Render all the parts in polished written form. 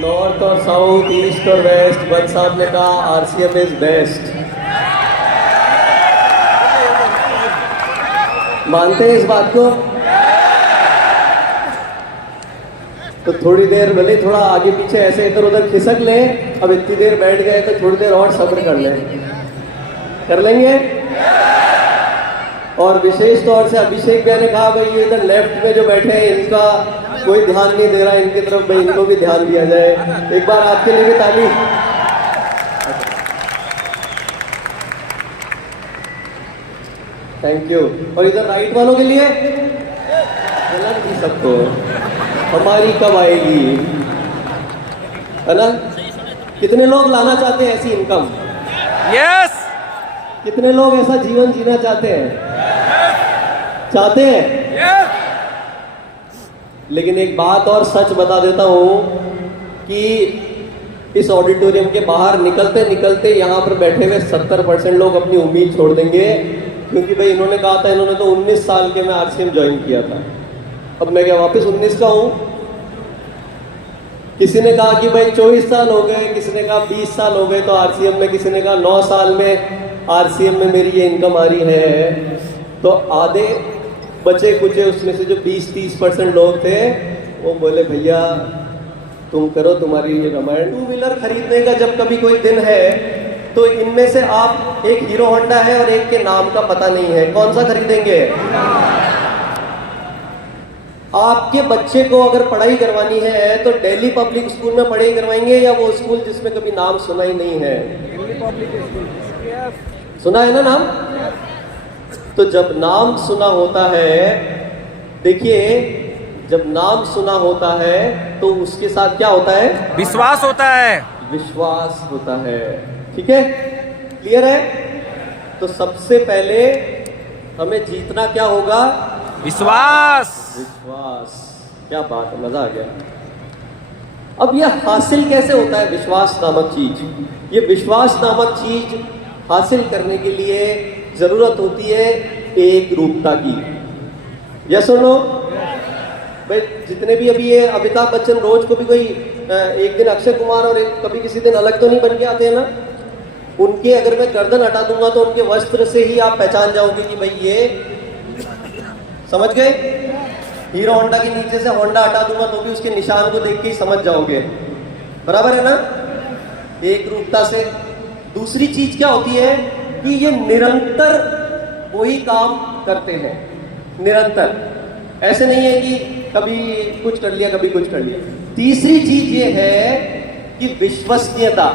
North और south, east और waste, but साहब ने कहा आरसीएम इज बेस्ट। मानते हैं इस बात को? तो थोड़ी देर भले थोड़ा आगे पीछे ऐसे इधर उधर खिसक ले, अब इतनी देर बैठ गए तो थोड़ी देर और सब्र कर ले, कर लेंगे। और विशेष तौर से अभिषेक भैया ने कहा भाई ये इधर लेफ्ट में जो बैठे हैं इनका कोई ध्यान नहीं दे रहा, इनकी तरफ भाई इनको भी ध्यान दिया जाए। एक बार आपके लिए भी ताली। Thank you. और इधर राइट वालों के लिए गलत सबको, हमारी कब आएगी, है ना? कितने लोग लाना चाहते हैं ऐसी इनकम? यस। कितने लोग ऐसा जीवन जीना चाहते हैं? चाहते हैं? यस। लेकिन एक बात और सच बता देता हूं कि इस ऑडिटोरियम के बाहर निकलते निकलते यहां पर बैठे हुए 70% लोग अपनी उम्मीद छोड़ देंगे, क्योंकि भाई इन्होंने कहा था, इन्होंने तो 19 साल के में आरसीएम ज्वाइन किया था, अब मैं क्या वापस 19 का हूं? किसी ने कहा कि भाई 24 साल हो गए, किसी ने कहा 20 साल हो गए तो आरसीएम में, किसी ने कहा 9 साल में आरसीएम में मेरी ये इनकम आ रही है। तो आधे बचे कुचे उसमें से जो 20-30% लोग थे वो बोले भैया तुम करो, तुम्हारी ये रामायण। 2 व्हीलर खरीदने का जब कभी कोई दिन है तो इनमें से आप, एक हीरो होंडा है और एक के नाम का पता नहीं है, कौन सा खरीदेंगे? आपके बच्चे को अगर पढ़ाई करवानी है तो दिल्ली पब्लिक स्कूल में पढ़ाई करवाएंगे या वो स्कूल जिसमें कभी नाम सुना ही नहीं है? सुना है ना नाम? तो जब नाम सुना होता है, देखिए जब नाम सुना होता है तो उसके साथ क्या होता है? विश्वास होता है। विश्वास होता है। ठीक है, क्लियर है? तो सबसे पहले हमें जीतना क्या होगा? विश्वास। विश्वास। क्या बात है, मजा आ गया। अब यह हासिल कैसे होता है विश्वास नामक चीज? ये विश्वास नामक चीज हासिल करने के लिए जरूरत होती है एक रूपता की। यस और नो? भाई जितने भी अभी ये अमिताभ बच्चन रोज को भी कोई एक दिन अक्षय कुमार और कभी किसी दिन अलग तो नहीं बन के आते हैं ना, उनके अगर मैं गर्दन हटा दूंगा तो उनके वस्त्र से ही आप पहचान जाओगे कि भाई ये, समझ गए? हीरो होंडा के नीचे से होंडा हटा दूंगा तो भी उसके निशान को देख के ही समझ जाओगे, बराबर है ना? एक रूपता से। दूसरी चीज क्या होती है कि ये निरंतर वही काम करते हैं, निरंतर, ऐसे नहीं है कि कभी कुछ कर लिया कभी कुछ कर लिया। तीसरी चीज ये है कि विश्वसनीयता।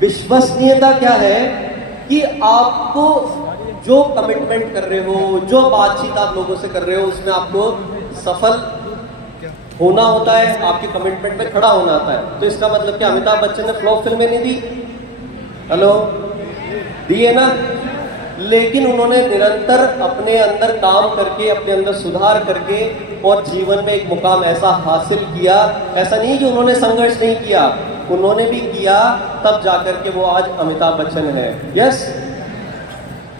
विश्वसनीयता क्या है कि आपको जो कमिटमेंट कर रहे हो, जो बातचीत आप लोगों से कर रहे हो, उसमें आपको सफल होना होता है, आपके कमिटमेंट पे खड़ा होना होता है। तो इसका मतलब क्या, अमिताभ बच्चन ने फ्लॉप फिल्में नहीं दी? हेलो, दी है ना? लेकिन उन्होंने निरंतर अपने अंदर काम करके, अपने अंदर सुधार करके और जीवन में एक मुकाम ऐसा हासिल किया। ऐसा नहीं कि उन्होंने संघर्ष नहीं किया, उन्होंने भी किया, तब जाकर के वो आज अमिताभ बच्चन है। यस?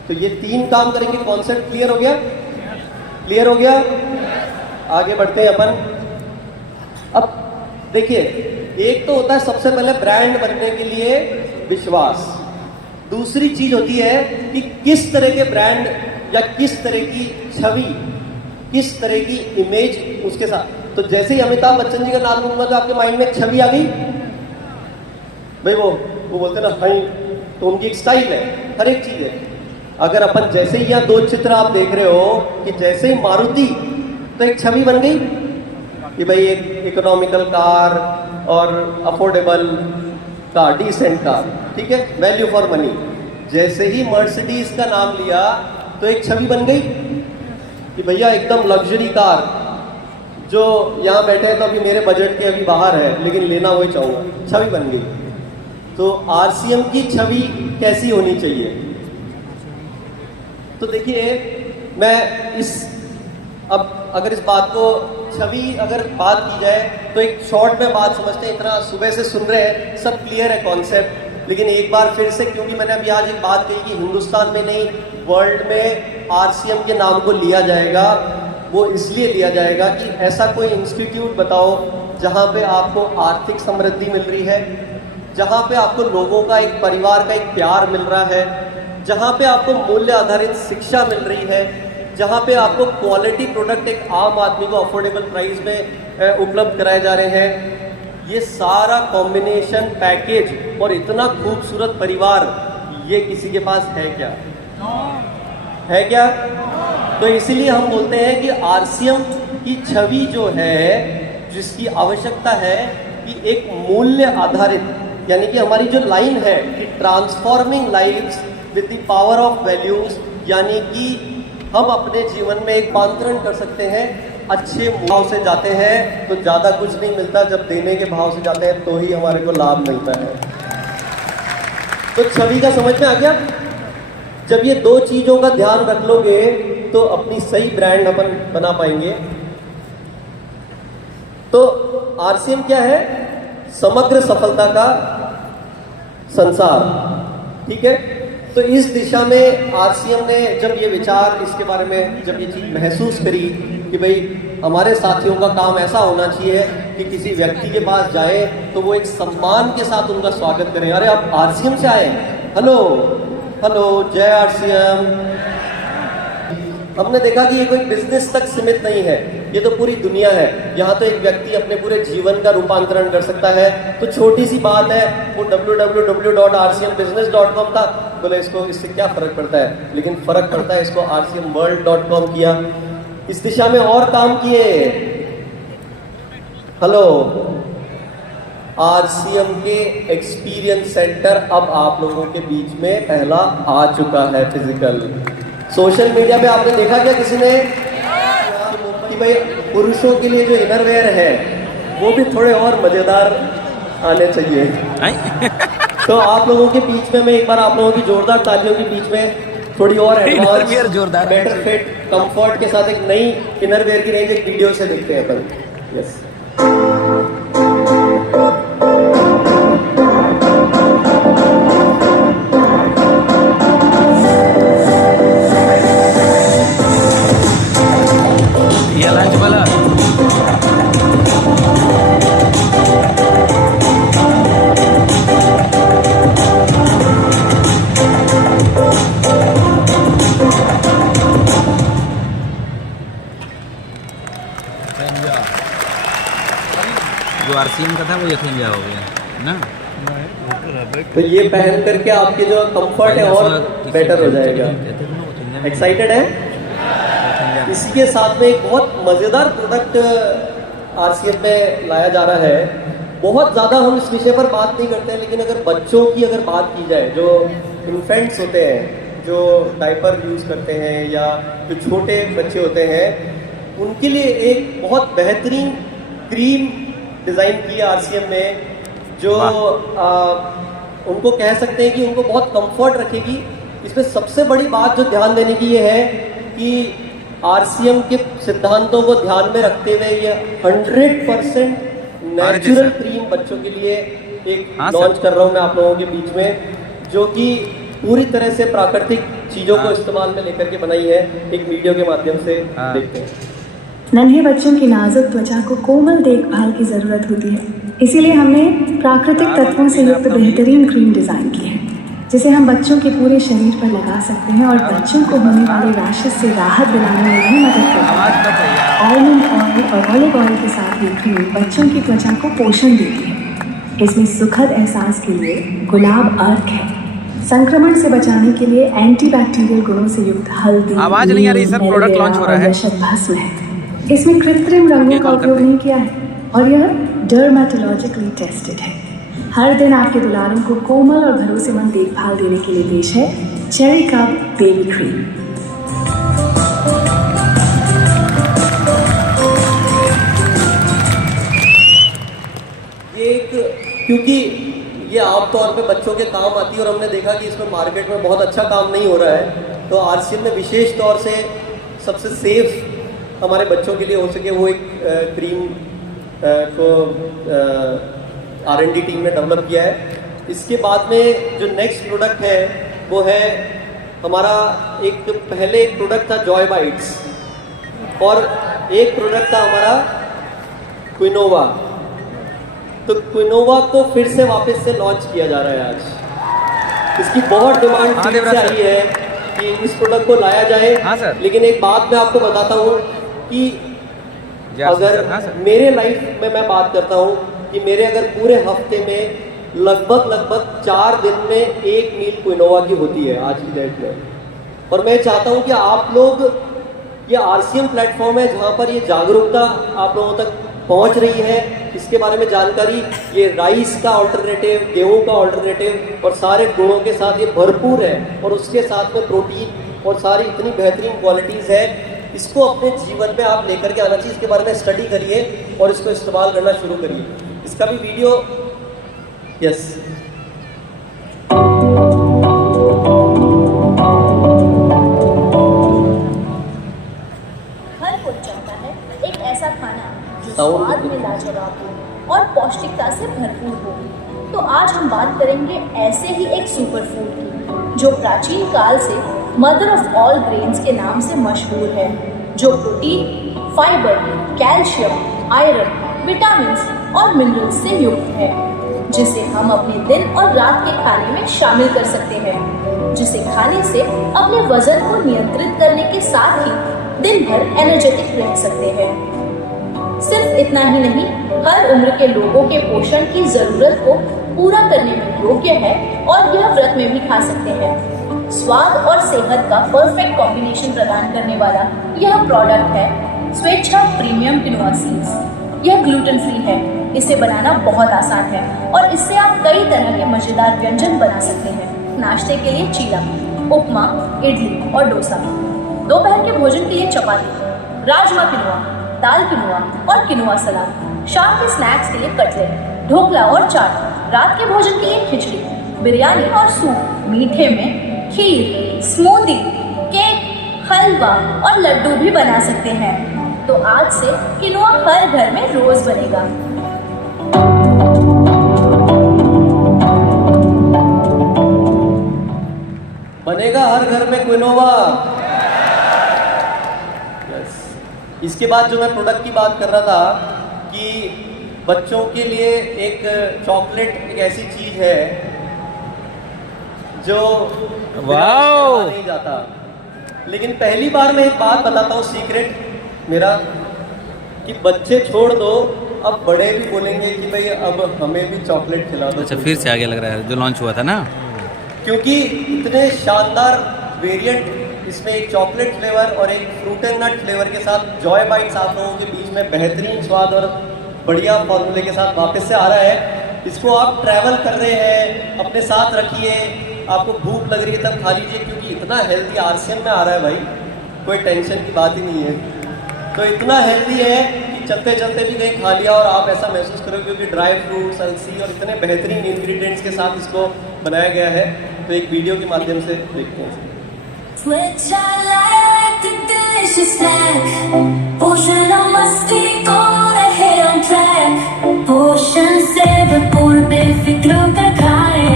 तो ये 3 काम करेंगे। कॉन्सेप्ट क्लियर हो गया? क्लियर हो गया? आगे बढ़ते हैं अपन। अब देखिए, एक तो होता है सबसे पहले ब्रांड बनने के लिए विश्वास। दूसरी चीज होती है कि किस तरह के ब्रांड या किस तरह की छवि, किस तरह की इमेज उसके साथ। तो जैसे ही अमिताभ बच्चन जी का नाम लूंगा तो आपके माइंड में एक छवि आ गई भाई, वो बोलते ना हाई, तो उनकी एक स्टाइल है, हर एक चीज है। अगर अपन जैसे ही यहाँ 2 चित्र आप देख रहे हो कि जैसे ही मारुति, तो एक छवि बन गई कि भाई एक इकोनॉमिकल कार और अफोर्डेबल कार, डिसेंट कार, ठीक है, वैल्यू फॉर मनी। जैसे ही मर्सिडीज का नाम लिया तो एक छवि बन गई कि भैया एकदम लग्जरी कार, जो यहाँ बैठे हैं तो अभी मेरे बजट के अभी बाहर है, लेकिन लेना वही चाहूंगा, छवि बन गई। तो आरसीएम की छवि कैसी होनी चाहिए? तो देखिए, मैं अब अगर इस बात को, छवि अगर बात की जाए तो एक शॉर्ट में बात समझते हैं। इतना सुबह से सुन रहे हैं, सब क्लियर है कॉन्सेप्ट, लेकिन एक बार फिर से, क्योंकि मैंने अभी आज एक बात कही कि हिंदुस्तान में नहीं वर्ल्ड में आरसीएम के नाम को लिया जाएगा, वो इसलिए लिया जाएगा कि ऐसा कोई इंस्टीट्यूट बताओ जहाँ पे आपको आर्थिक समृद्धि मिल रही है, जहाँ पे आपको लोगों का एक परिवार का एक प्यार मिल रहा है, जहाँ पे आपको मूल्य आधारित शिक्षा मिल रही है, जहाँ पे आपको क्वालिटी प्रोडक्ट एक आम आदमी को अफोर्डेबल प्राइस में उपलब्ध कराए जा रहे हैं। ये सारा कॉम्बिनेशन पैकेज और इतना खूबसूरत परिवार ये किसी के पास है क्या? है क्या? तो इसीलिए हम बोलते हैं कि आरसीएम की छवि जो है, जिसकी आवश्यकता है कि एक मूल्य आधारित, यानी कि हमारी जो लाइन है कि transforming lives with the power of values, यानी कि हम अपने जीवन में एक रूपांतरण कर सकते हैं। अच्छे भाव से जाते हैं तो ज़्यादा कुछ नहीं मिलता, जब देने के भाव से जाते हैं तो ही हमारे को लाभ मिलता है। तो छवि का समझ में आ गया? जब ये दो चीज़ों का ध्यान रख लोगे तो अपनी सही ब्रांड अपन बना पाएंगे। तो आरसीएम क्या है? समग्र सफलता का संसार, ठीक है? तो इस दिशा में आरसीएम ने जब ये विचार, इसके बारे में जब ये चीज़ महसूस करी कि भाई हमारे साथियों का काम ऐसा होना चाहिए कि किसी व्यक्ति के पास जाए तो वो एक सम्मान के साथ उनका स्वागत करें। अरे आप आरसीएम से आए, हेलो हेलो, जय आरसीएम। हमने देखा कि ये कोई बिजनेस तक सीमित नहीं है, ये तो पूरी दुनिया है। यहाँ तो एक व्यक्ति अपने पूरे जीवन का रूपांतरण कर सकता है। तो छोटी सी बात है, वो www.rcmbusiness.com था, बोले इसको इससे क्या फर्क पड़ता है, लेकिन फर्क पड़ता है, इसको rcmworld.com किया। इस दिशा में और काम किए। हेलो, आरसीएम के एक्सपीरियंस सेंटर अब आप लोगों के बीच में पहला आ चुका है फिजिकल। सोशल मीडिया पे आपने देखा क्या किसी ने कि भाई पुरुषों के लिए जो इनरवेयर है वो भी थोड़े और मजेदार आने चाहिए। तो आप लोगों के बीच में मैं एक बार आप लोगों की जोरदार तालियों के बीच में थोड़ी और एडवांस, जोरदार, बेटर फिट, कंफर्ट के साथ एक नई इनरवेयर की रेंज एक वीडियो से देखते हैं अपन। यस, ये लंच वाला जो आरसीएम का था वो यथेंजा हो गया ना। तो ये पहन करके आपके जो कंफर्ट है और बेटर हो जाएगा। एक्साइटेड है? इसी के साथ में एक बहुत मज़ेदार प्रोडक्ट आरसीएम में लाया जा रहा है। बहुत ज़्यादा हम इस विषय पर बात नहीं करते हैं, लेकिन अगर बच्चों की अगर बात की जाए, जो इन्फेंट्स होते हैं, जो डायपर यूज़ करते हैं या जो छोटे बच्चे होते हैं, उनके लिए एक बहुत बेहतरीन क्रीम डिज़ाइन की है आरसीएम में, जो उनको कह सकते हैं कि उनको बहुत कंफर्ट रखेगी। इसमें सबसे बड़ी बात जो ध्यान देने की ये है कि आरसीएम के सिद्धांतों को ध्यान में रखते हुए ये 100% नेचुरल क्रीम बच्चों के लिए एक लॉन्च कर रहा हूँ मैं आप लोगों के बीच में, जो कि पूरी तरह से प्राकृतिक चीज़ों को इस्तेमाल में लेकर के बनाई है। एक वीडियो के माध्यम से देखते हैं। नन्हे बच्चों की नाजुक त्वचा को कोमल देखभाल की जरूरत होती है, इसीलिए हमने प्राकृतिक तत्वों से युक्त बेहतरीन क्रीम डिजाइन की है, जिसे हम बच्चों के पूरे शरीर पर लगा सकते हैं और बच्चों को होने वाले रैशेस से राहत दिलाने में भी मदद करती है। आलमंड ऑयल और ऑलिव ऑयल के साथ ये क्रीम बच्चों की त्वचा को पोषण देती है। इसमें सुखद एहसास के लिए गुलाब अर्क है, संक्रमण से बचाने के लिए एंटीबैक्टीरियल गुणों से युक्त हल्दी, आवाज नहीं आ रही सर, प्रोडक्ट लॉन्च हो रहा है। भस्म है। इसमें कृत्रिम रंगों का उपयोग नहीं किया है और यह डर्मेटोलॉजिकली टेस्टेड है। हर दिन आपके दुलारों को कोमल और भरोसेमंद देखभाल देने के लिए पेश है चेरी कप बेबी क्रीम। ये एक, क्योंकि ये आमतौर पे बच्चों के काम आती है और हमने देखा कि इसमें मार्केट में बहुत अच्छा काम नहीं हो रहा है, तो आरसीएम ने विशेष तौर से सबसे सेफ हमारे बच्चों के लिए हो सके वो एक क्रीम को R&D टीम ने डेवलप किया है। इसके बाद में जो नेक्स्ट प्रोडक्ट है वो है हमारा एक, पहले एक प्रोडक्ट था जॉय बाइट्स, और एक प्रोडक्ट था हमारा क्विनोवा। तो क्विनोवा को फिर से वापस से लॉन्च किया जा रहा है आज। इसकी बहुत डिमांड हाँ, फिर देवराज से सर। आई है कि इस प्रोडक्ट को लाया जाए। हाँ, सर। लेकिन एक बात मैं आपको बताता हूँ कि अगर हाँ, सर। मेरे लाइफ में मैं बात करता हूँ कि मेरे अगर पूरे हफ्ते में लगभग 4 दिन में एक मील क्विनोवा की होती है आज की डेट में। और मैं चाहता हूँ कि आप लोग, ये आरसीएम प्लेटफॉर्म है जहाँ पर ये जागरूकता आप लोगों तक पहुँच रही है, इसके बारे में जानकारी, ये राइस का ऑल्टरनेटिव, गेहूं का ऑल्टरनेटिव और सारे गुणों के साथ ये भरपूर है, और उसके साथ में प्रोटीन और सारी इतनी बेहतरीन क्वालिटीज़ है। इसको अपने जीवन में आप लेकर के आना चाहिए, इसके बारे में स्टडी करिए और इसको इस्तेमाल करना शुरू करिए। इसका भी वीडियो, यस, हर कोई चाहता है एक ऐसा खाना जो साउंड स्वाद में लाजवाब हो और पौष्टिकता से भरपूर हो। तो आज हम बात करेंगे ऐसे ही एक सुपर फूड की, जो प्राचीन काल से मदर ऑफ ऑल ग्रेन्स के नाम से मशहूर है, जो protein, fibre, calcium, iron, vitamin और मिनरल्स से युक्त है, जिसे हम अपने दिन और रात के खाने में शामिल कर सकते हैं, जिसे खाने से अपने वजन को नियंत्रित करने के साथ ही दिन भर एनर्जेटिक रह सकते हैं। सिर्फ इतना ही नहीं, हर उम्र के लोगों के पोषण की जरूरत को पूरा करने में योग्य है और यह व्रत में भी खा सकते हैं। स्वाद और सेहत का परफेक्ट कॉम्बिनेशन प्रदान करने वाला यह प्रोडक्ट है स्वेच्छा प्रीमियम क्विनोआ सीड्स। यह ग्लूटेन फ्री है, इसे बनाना बहुत आसान है और इससे आप कई तरह के मजेदार व्यंजन बना सकते हैं। नाश्ते के लिए चीला, उपमा, इडली और डोसा, दोपहर के भोजन के लिए चपाती, राजमा क्विनोआ, दाल क्विनोआ और क्विनोआ सलाद, शाम के स्नैक्स के लिए कटलेट, ढोकला और चाट, रात के भोजन के लिए खिचड़ी, बिरयानी और सूप, मीठे में खीर, स्मूदी, केक, हलवा और लड्डू भी बना सकते हैं। तो आज से क्विनोआ हर घर में रोज बनेगा। बनेगा हर घर में क्विनोवा। यस। इसके बाद जो मैं प्रोडक्ट की बात कर रहा था कि बच्चों के लिए एक चॉकलेट एक ऐसी चीज है जो वाओ! नहीं जाता। लेकिन पहली बार मैं एक बात बताता हूँ, सीक्रेट मेरा, कि बच्चे छोड़ दो, अब बड़े भी बोलेंगे कि भाई अब हमें भी चॉकलेट खिला दो। अच्छा, फिर से आगे लग रहा है जो लॉन्च हुआ था ना, क्योंकि इतने शानदार वेरिएंट, इसमें एक चॉकलेट फ्लेवर और एक फ्रूट एंड नट फ्लेवर के साथ जॉय बाइट्स आप लोगों के बीच में बेहतरीन स्वाद और बढ़िया फॉर्मूले के साथ वापस से आ रहा है। इसको आप ट्रैवल कर रहे हैं, अपने साथ रखिए, आपको भूख लग रही है तब खा लीजिए, क्योंकि इतना हेल्दी आरसीएम में आ रहा है भाई, कोई टेंशन की बात ही नहीं है। तो इतना हेल्दी है कि चलते चलते भी कहीं खा लिया और आप ऐसा महसूस करोगे, क्योंकि ड्राई फ्रूट्स, अलसी और इतने बेहतरीन इंग्रेडिएंट्स के साथ इसको बनाया गया है। तो एक वीडियो के माध्यम से देखते हैं। Which I like the delicious snack. पोषण और मस्ती को रहे on track. पोषण से भरपूर बेफिक्र होकर खाए,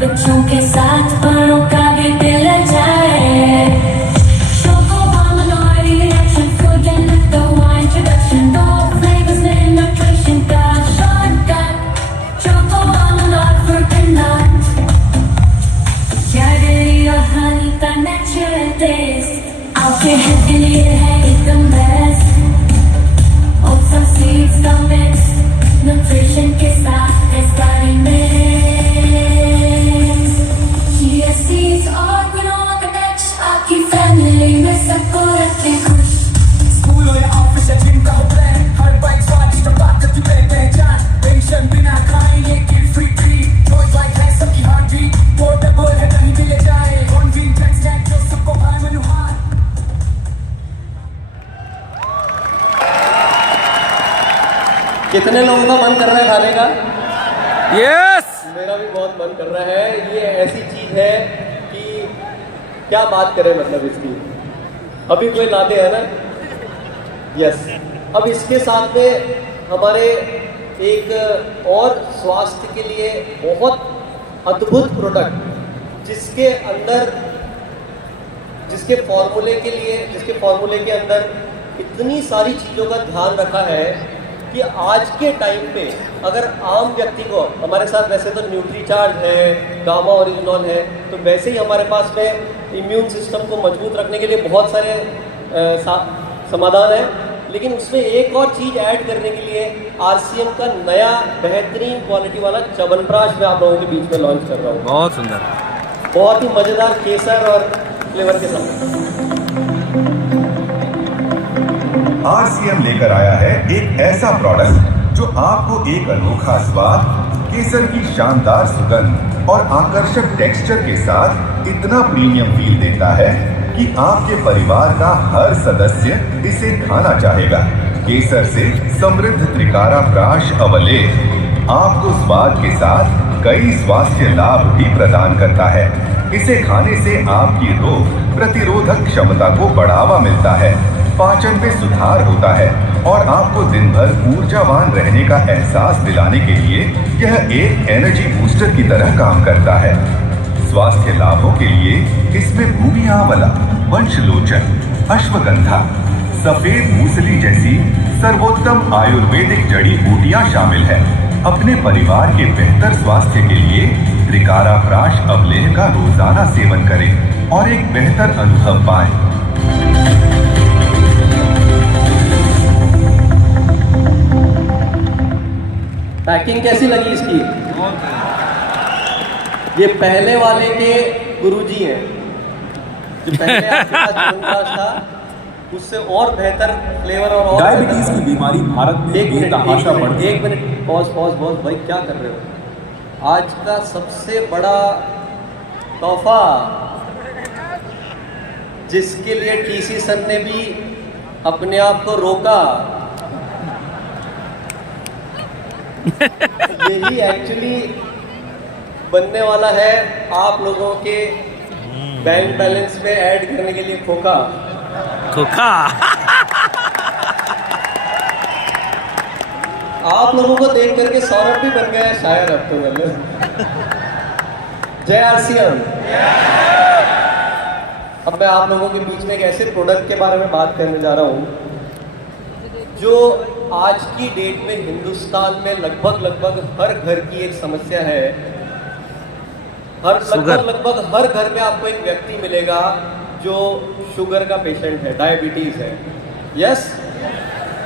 बच्चों के साथ बड़ों का भी दिल जाए। Choco minority reaction food and the wine introduction. All flavors and nutrition का shortcut. Choco almond fruit and nut. Strawberry और honey का natural taste, आपके हेल्थ के लिए है एकदम बेस्ट। Oats और seeds का mix, nutrition के साथ inspiring mix। Chia seeds और granola का mix, आपकी family में सबको रखे खुश। स्कूल हो या ऑफिस या जिम का हो प्लान, हर बाइक स्वादिष्ट बात करती मेरी पहचान। टेंशन बिना खाए ये gift free treat, choice bike है सबकी हार्ट बीट, पोर्टेबल है कहीं भी ले जाए, कन्वीनियंट स्नैक जो सबको भाए मनोहार। कितने लोगों का मन कर रहा है खाने का? यस, मेरा भी बहुत मन कर रहा है। ये ऐसी चीज है कि क्या बात करें, मतलब इसकी अभी कोई लाते हैं ना। यस। अब इसके साथ में हमारे एक और स्वास्थ्य के लिए बहुत अद्भुत प्रोडक्ट, जिसके अंदर जिसके फॉर्मूले के अंदर इतनी सारी चीज़ों का ध्यान रखा है कि आज के टाइम पे अगर आम व्यक्ति को, हमारे साथ वैसे तो न्यूट्रीचार्ज है, गामा ओरिजिनॉल है, तो वैसे ही हमारे पास में इम्यून सिस्टम को मजबूत रखने के लिए बहुत सारे समाधान है, लेकिन उसमें एक और चीज़ ऐड करने के लिए RCM का नया बेहतरीन क्वालिटी वाला च्यवनप्राश मैं आप लोगों के बीच में लॉन्च कर रहा हूँ। बहुत सुंदर, बहुत ही मज़ेदार केसर और फ्लेवर के साथ। RCM लेकर आया है एक ऐसा प्रोडक्ट जो आपको एक अनोखा स्वाद, केसर की शानदार सुगंध और आकर्षक टेक्सचर के साथ इतना प्रीमियम फील देता है कि आपके परिवार का हर सदस्य इसे खाना चाहेगा। केसर से समृद्ध त्रिकारा प्राश अवलेह आपको स्वाद के साथ कई स्वास्थ्य लाभ भी प्रदान करता है। इसे खाने से आपकी रोग प्रतिरोधक क्षमता को बढ़ावा मिलता है, पाचन में सुधार होता है और आपको दिन भर ऊर्जावान रहने का एहसास दिलाने के लिए यह एक एनर्जी बूस्टर की तरह काम करता है। स्वास्थ्य लाभों के लिए इसमें भूमि आंवला, वंशलोचन, अश्वगंधा, सफेद मूसली जैसी सर्वोत्तम आयुर्वेदिक जड़ी बूटियां शामिल हैं। अपने परिवार के बेहतर स्वास्थ्य के लिए त्रिकारा प्राश अवलेह का रोजाना सेवन करें और एक बेहतर अनुभव पाएं। पैकिंग कैसी लगी इसकी? ये पहले वाले के गुरुजी हैं, जो पहले आपके पास च्यवनप्राश था उससे और बेहतर फ्लेवर और डायबिटीज की बीमारी भारत में बेतहाशा बढ़ती है। एक मिनट पॉज भाई क्या कर रहे हो? आज का सबसे बड़ा तोहफा जिसके लिए TC सर ने भी अपने आप को रोका, यही एक्चुअली बनने वाला है आप लोगों के बैंक बैलेंस में ऐड करने के लिए खोखा। आप लोगों को देख करके सौरभ भी बन गया है शायर अब तो। मतलब जय RCM। अब मैं आप लोगों के बीच में एक ऐसे प्रोडक्ट के बारे में बात करने जा रहा हूँ जो आज की डेट में हिंदुस्तान में लगभग हर घर की एक समस्या है। लगभग हर घर में आपको एक व्यक्ति मिलेगा जो शुगर का पेशेंट है, डायबिटीज है। यस,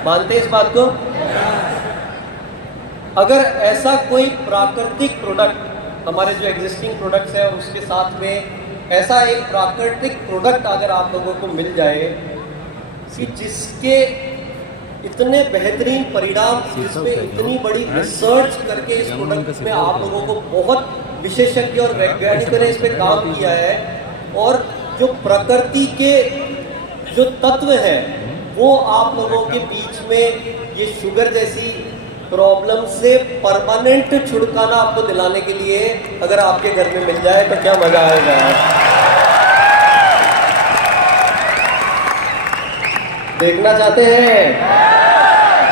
मानते हैं इस बात को? अगर ऐसा कोई प्राकृतिक प्रोडक्ट, हमारे जो एग्जिस्टिंग प्रोडक्ट्स है और उसके साथ में ऐसा एक प्राकृतिक प्रोडक्ट अगर आप लोगों को मिल जाए कि जिसके इतने बेहतरीन परिणाम, जिसमें इतनी बड़ी रिसर्च करके इस प्रोडक्ट में आप लोगों को बहुत विशेषज्ञ और वैज्ञानिकों ने इस पे काम किया है, और जो प्रकृति के जो तत्व हैं वो आप लोगों के बीच में ये शुगर जैसी प्रॉब्लम से परमानेंट छुटकारा आपको दिलाने के लिए अगर आपके घर में मिल जाए तो क्या मजा आएगा। देखना चाहते हैं?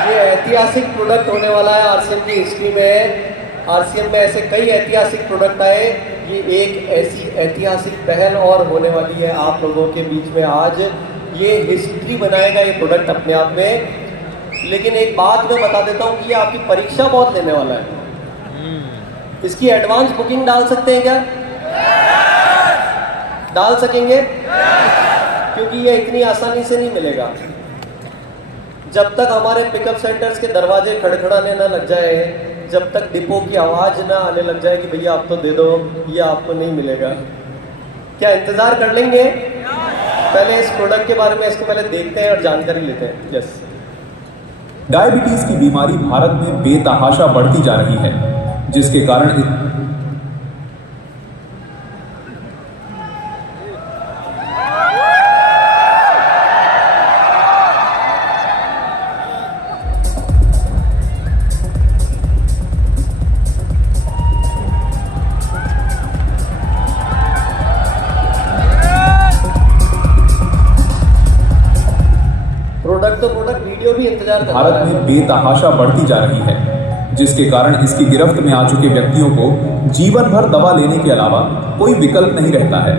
ये ऐतिहासिक प्रोडक्ट होने वाला है RCM की हिस्ट्री में। RCM में ऐसे कई ऐतिहासिक प्रोडक्ट आए, ये एक ऐसी ऐतिहासिक पहल और होने वाली है आप लोगों के बीच में। आज ये हिस्ट्री बनाएगा ये प्रोडक्ट अपने आप में। लेकिन एक बात मैं बता देता हूँ कि ये आपकी परीक्षा बहुत लेने वाला है। इसकी एडवांस बुकिंग डाल सकते हैं क्या? डाल सकेंगे? क्योंकि ये इतनी आसानी से नहीं मिलेगा। जब तक हमारे पिकअप सेंटर्स के दरवाजे खड़खड़ाने ना लग जाए, जब तक डिपो की आवाज़ ना आने लग जाए कि भैया आप तो दे दो, ये आपको नहीं मिलेगा। क्या इंतज़ार कर लेंगे? पहले इस प्रोडक्ट के बारे में इसको पहले देखते हैं और जानकारी लेते हैं। यस, डायबिटीज की बीमारी भारत में बेतहाशा बढ़ती जा रही है, जिसके कारण भारत में बेतहाशा बढ़ती जा रही है, जिसके कारण इसकी गिरफ्त में आ चुके व्यक्तियों को जीवन भर दवा लेने के अलावा कोई विकल्प नहीं रहता है।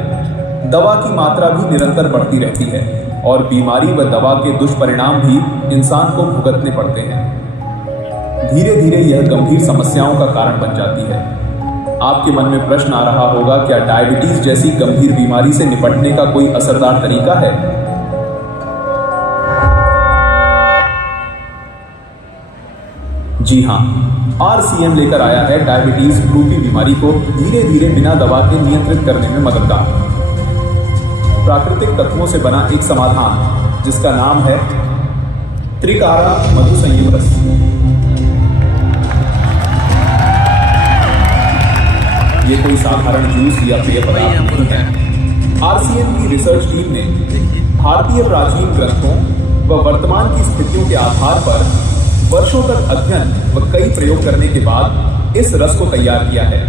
दवा की मात्रा भी निरंतर बढ़ती रहती है और बीमारी व दवा के दुष्परिणाम भी इंसान को भुगतने पड़ते हैं। धीरे धीरे यह गंभीर समस्याओं का कारण बन जाती है। आपके मन में प्रश्न आ रहा होगा, क्या डायबिटीज जैसी गंभीर बीमारी से निपटने का कोई असरदार तरीका है? जी हाँ, RCM लेकर आया है डायबिटीज रूपी बीमारी को धीरे धीरे बिना दवा के नियंत्रित करने में मददगार प्राकृतिक तत्वों से बना एक समाधान, जिसका नाम है त्रिकारा मधु संयम रस। ये कोई साधारण जूस या पेय पदार्थ नहीं है। RCM की रिसर्च टीम ने भारतीय प्राचीन ग्रंथों व वर्तमान की स्थितियों के आधार पर वर्षों तक अध्ययन व कई प्रयोग करने के बाद इस रस को तैयार किया है।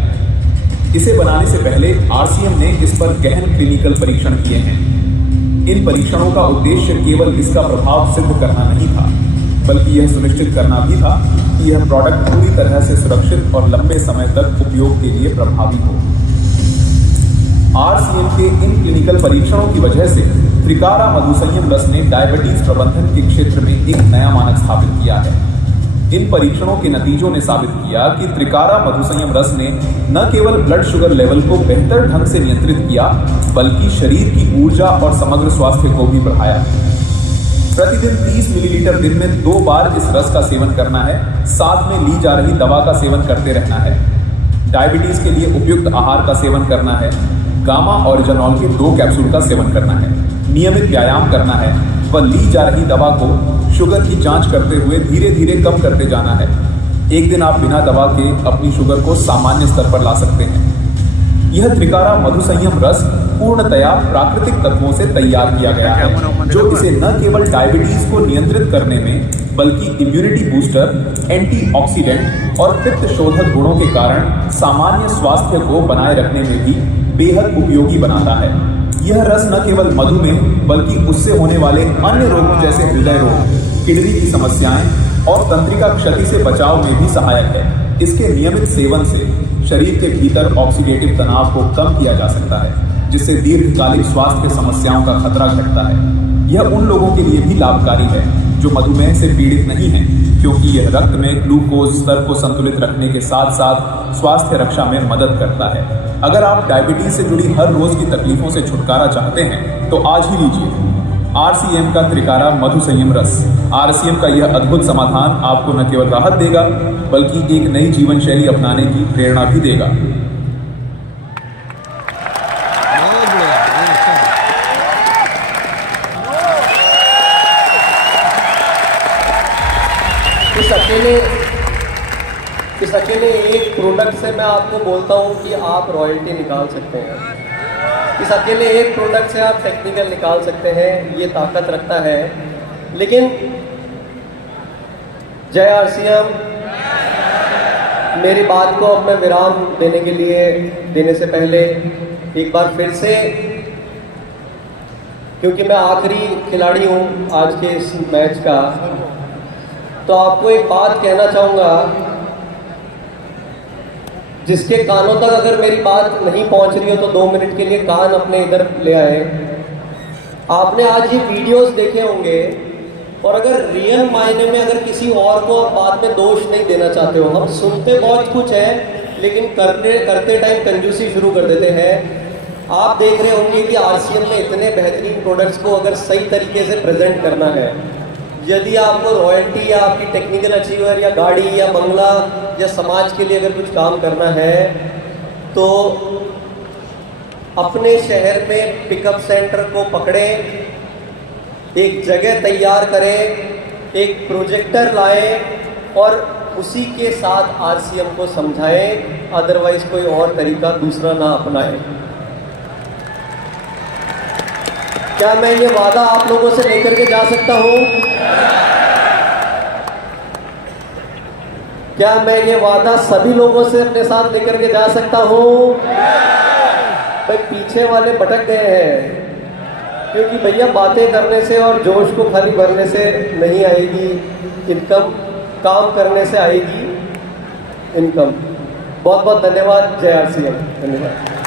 इसे बनाने से पहले RCM ने इस पर गहन क्लिनिकल परीक्षण किए हैं। इन परीक्षणों का उद्देश्य केवल इसका प्रभाव सिद्ध करना नहीं था, बल्कि यह सुनिश्चित करना भी था कि यह प्रोडक्ट पूरी तरह से सुरक्षित और लंबे समय तक उपयोग के लिए प्रभावी हो। RCM के इन क्लिनिकल परीक्षणों की वजह से त्रिकारा मधु संयम रस ने डायबिटीज प्रबंधन के क्षेत्र में एक नया मानक स्थापित किया है। इन परीक्षणों के नतीजों ने साबित किया कि त्रिकारा मधु संयम रस ने न केवल ब्लड शुगर लेवल को बेहतर ढंग से नियंत्रित किया, बल्कि शरीर की ऊर्जा और समग्र स्वास्थ्य को भी बढ़ाया। प्रतिदिन 30 मिलीलीटर दिन में 2 बार इस रस का सेवन करना है। साथ में ली जा रही दवा का सेवन करते रहना है। डायबिटीज के लिए उपयुक्त आहार का सेवन करना है। गामा ऑरिजिनॉल के 2 कैप्सूल का सेवन करना है। नियमित व्यायाम करना है व ली जा रही दवा को शुगर की जांच करते हुए धीरे धीरे कम करते जाना है। एक दिन आप बिना दवा के अपनी शुगर को सामान्य स्तर पर ला सकते हैं। यह त्रिकारा मधु संयम रस पूर्णतया प्राकृतिक तत्वों से तैयार किया गया है, जो इसे न केवल डायबिटीज को नियंत्रित करने में, बल्कि इम्यूनिटी बूस्टर, एंटीऑक्सीडेंट और पित्त शोधक गुणों के कारण सामान्य स्वास्थ्य को बनाए रखने में भी बेहद उपयोगी बनाता है। यह रस न केवल मधुमेह, बल्कि उससे होने वाले अन्य रोगों जैसे हृदय रोग, किडनी की समस्याएं और तंत्रिका क्षति से बचाव में भी सहायक है। इसके नियमित सेवन से शरीर के भीतर ऑक्सीडेटिव तनाव को कम किया जा सकता है, जिससे दीर्घकालिक स्वास्थ्य समस्याओं का खतरा घटता है। यह उन लोगों के लिए भी लाभकारी है जो मधुमेह से पीड़ित नहीं हैं, क्योंकि यह रक्त में ग्लूकोज स्तर को संतुलित रखने के साथ साथ स्वास्थ्य रक्षा में मदद करता है। अगर आप डायबिटीज से जुड़ी हर रोज की तकलीफों से छुटकारा चाहते हैं तो आज ही लीजिए RCM का त्रिकारा मधु संयम रस। RCM का यह अद्भुत समाधान आपको न केवल राहत देगा, बल्कि एक नई जीवन शैली अपनाने की प्रेरणा भी देगा। इस अकेले एक प्रोडक्ट से मैं आपको बोलता हूँ कि आप रॉयल्टी निकाल सकते हैं। इस अकेले एक प्रोडक्ट से आप टेक्निकल निकाल सकते हैं, ये ताकत रखता है। लेकिन जय RCM, मेरी बात को अब मैं विराम देने से पहले एक बार फिर से, क्योंकि मैं आखिरी खिलाड़ी हूँ आज के इस मैच का, तो आपको एक बात कहना चाहूँगा, जिसके कानों तक अगर मेरी बात नहीं पहुंच रही हो तो 2 मिनट के लिए कान अपने इधर ले आए। आपने आज ये वीडियोस देखे होंगे, और अगर रियल मायने में अगर किसी और को बाद में दोष नहीं देना चाहते हो, हम सुनते बहुत कुछ है लेकिन करते टाइम कंजूसी शुरू कर देते हैं। आप देख रहे होंगे कि RCM में इतने बेहतरीन प्रोडक्ट्स को अगर सही तरीके से प्रेजेंट करना है, यदि आपको रॉयल्टी या आपकी टेक्निकल अचीवर या गाड़ी या बंगला या समाज के लिए अगर कुछ काम करना है, तो अपने शहर में पिकअप सेंटर को पकड़ें, एक जगह तैयार करें, एक प्रोजेक्टर लाएं और उसी के साथ RCM को समझाएं, अदरवाइज कोई और तरीका दूसरा ना अपनाएं। क्या मैं ये वादा आप लोगों से लेकर के जा सकता हूं? क्या मैं ये वादा सभी लोगों से अपने साथ लेकर के जा सकता हूं? भाई पीछे वाले भटक गए हैं, क्योंकि भैया बातें करने से और जोश को खाली भरने से नहीं आएगी इनकम, काम करने से आएगी इनकम। बहुत बहुत धन्यवाद। जय RCM। धन्यवाद।